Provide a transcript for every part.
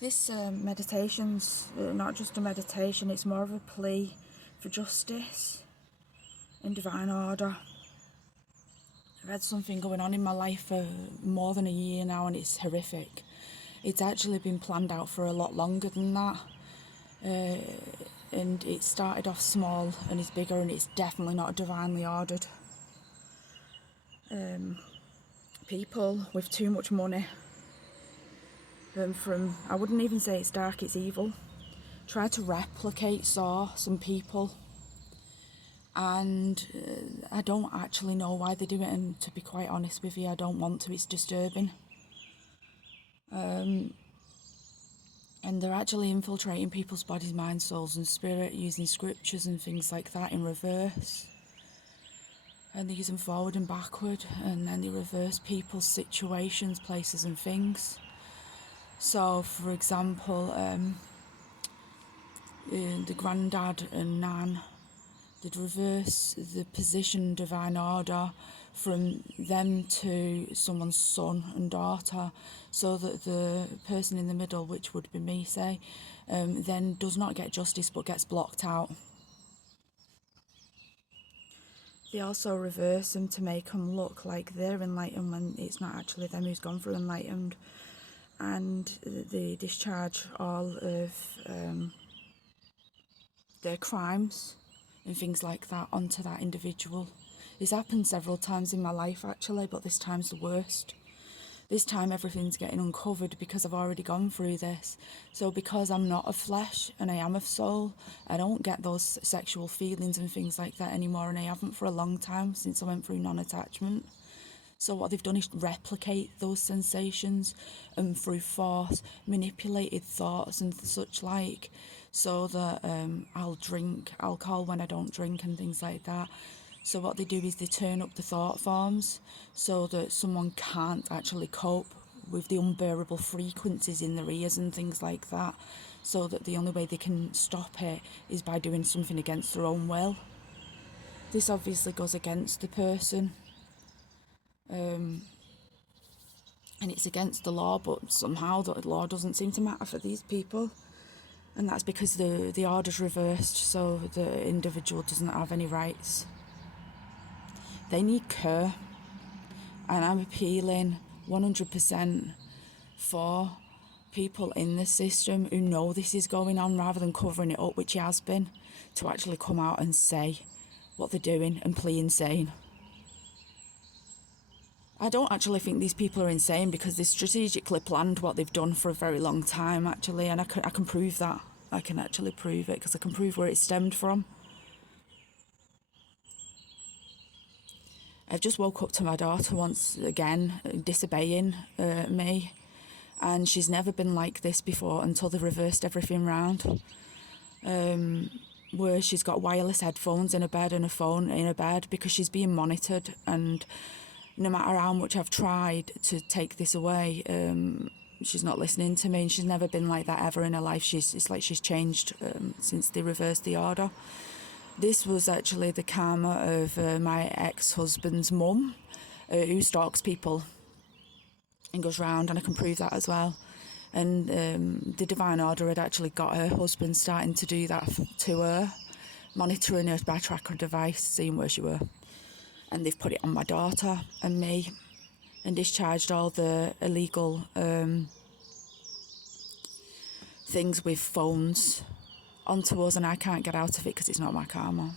This meditation's not just a meditation, it's more of a plea for justice and divine order. I've had something going on in my life for more than a year now and it's horrific. It's actually been planned out for a lot longer than that. And it started off small and it's bigger, and it's definitely not divinely ordered. People with too much money, I wouldn't even say it's dark, it's evil, try to replicate some people, and I don't actually know why they do it, and to be quite honest with you, I don't want to. It's disturbing. And they're actually infiltrating people's bodies, minds, souls and spirit, using scriptures and things like that in reverse. And they use them forward and backward, and then they reverse people's situations, places and things. So, for example, the granddad and nan, they'd reverse the position, divine order, from them to someone's son and daughter, so that the person in the middle, which would be me, say, then does not get justice but gets blocked out. They also reverse them to make them look like they're enlightened when it's not actually them who's gone through enlightened. And they discharge all of their crimes and things like that onto that individual. It's happened several times in my life actually, but this time's the worst. This time everything's getting uncovered because I've already gone through this. So because I'm not of flesh and I am of soul, I don't get those sexual feelings and things like that anymore, and I haven't for a long time since I went through non-attachment. So what they've done is replicate those sensations and through force, manipulated thoughts and such like, so that I'll drink alcohol when I don't drink and things like that. So what they do is they turn up the thought forms so that someone can't actually cope with the unbearable frequencies in their ears and things like that, so that the only way they can stop it is by doing something against their own will. This obviously goes against the person. And it's against the law, but somehow the law doesn't seem to matter for these people, and that's because the order's reversed, so the individual doesn't have any rights. They need care, and I'm appealing 100% for people in the system who know this is going on, rather than covering it up, which it has been, to actually come out and say what they're doing and plea insane. I don't actually think these people are insane, because they strategically planned what they've done for a very long time, actually, and I can prove that. I can actually prove it, because I can prove where it stemmed from. I've just woke up to my daughter once again disobeying me, and she's never been like this before until they reversed everything round. Where she's got wireless headphones in her bed and a phone in her bed, because she's being monitored, and no matter how much I've tried to take this away, she's not listening to me, and she's never been like that ever in her life. It's like she's changed since they reversed the order. This was actually the karma of my ex-husband's mum, who stalks people and goes round, and I can prove that as well. And the divine order had actually got her husband starting to do that to her, monitoring her by tracker device, seeing where she were. And they've put it on my daughter and me, and discharged all the illegal things with phones onto us, and I can't get out of it because it's not my karma.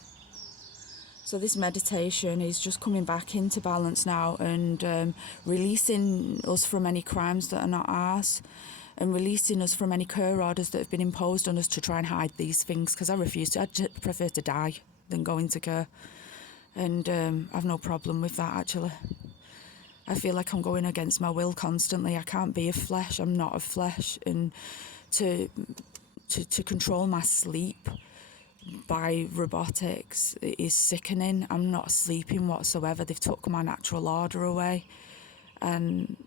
So this meditation is just coming back into balance now, and releasing us from any crimes that are not ours, and releasing us from any care orders that have been imposed on us to try and hide these things, because I refuse to. I'd prefer to die than go into care. And I've no problem with that, actually. I feel like I'm going against my will constantly. I can't be of flesh. I'm not of flesh. And to control my sleep by robotics is sickening. I'm not sleeping whatsoever. They've took my natural order away. And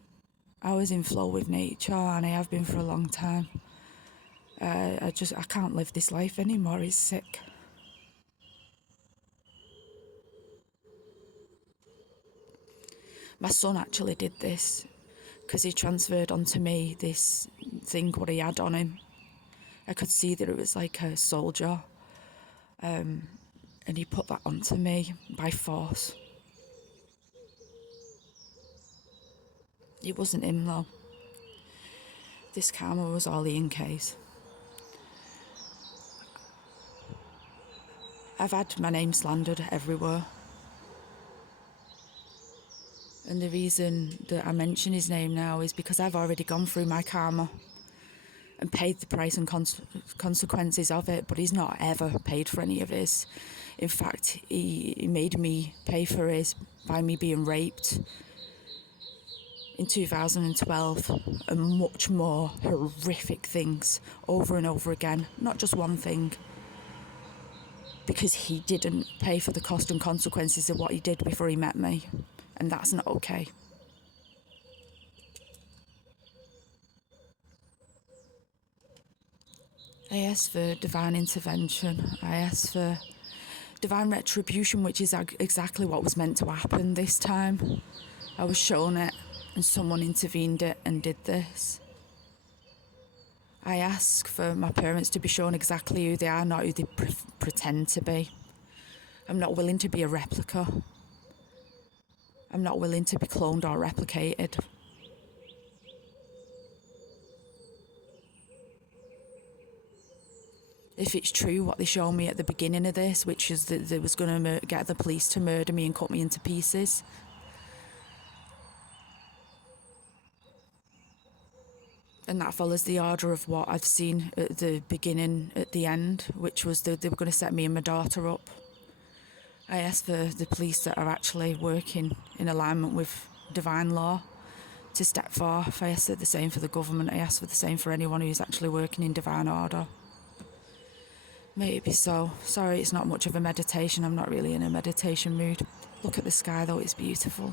I was in flow with nature, and I have been for a long time. I can't live this life anymore. It's sick. My son actually did this because he transferred onto me this thing what he had on him. I could see that it was like a soldier, and he put that onto me by force. It wasn't him though. This karma was all Ian K's. I've had my name slandered everywhere. And the reason that I mention his name now is because I've already gone through my karma and paid the price and consequences of it, but he's not ever paid for any of his. In fact, he made me pay for his by me being raped in 2012 and much more horrific things over and over again, not just one thing, because he didn't pay for the cost and consequences of what he did before he met me, and that's not okay. I asked for divine intervention. I asked for divine retribution, which is exactly what was meant to happen this time. I was shown it, and someone intervened it and did this. I ask for my parents to be shown exactly who they are, not who they pretend to be. I'm not willing to be a replica. I'm not willing to be cloned or replicated. If it's true what they showed me at the beginning of this, which is that they was going to get the police to murder me and cut me into pieces, and that follows the order of what I've seen at the beginning, at the end, which was that they were going to set me and my daughter up. I asked for the police that are actually working in alignment with divine law to step forth. I asked for the same for the government. I asked for the same for anyone who's actually working in divine order. May it be so. Sorry, it's not much of a meditation. I'm not really in a meditation mood. Look at the sky though, it's beautiful.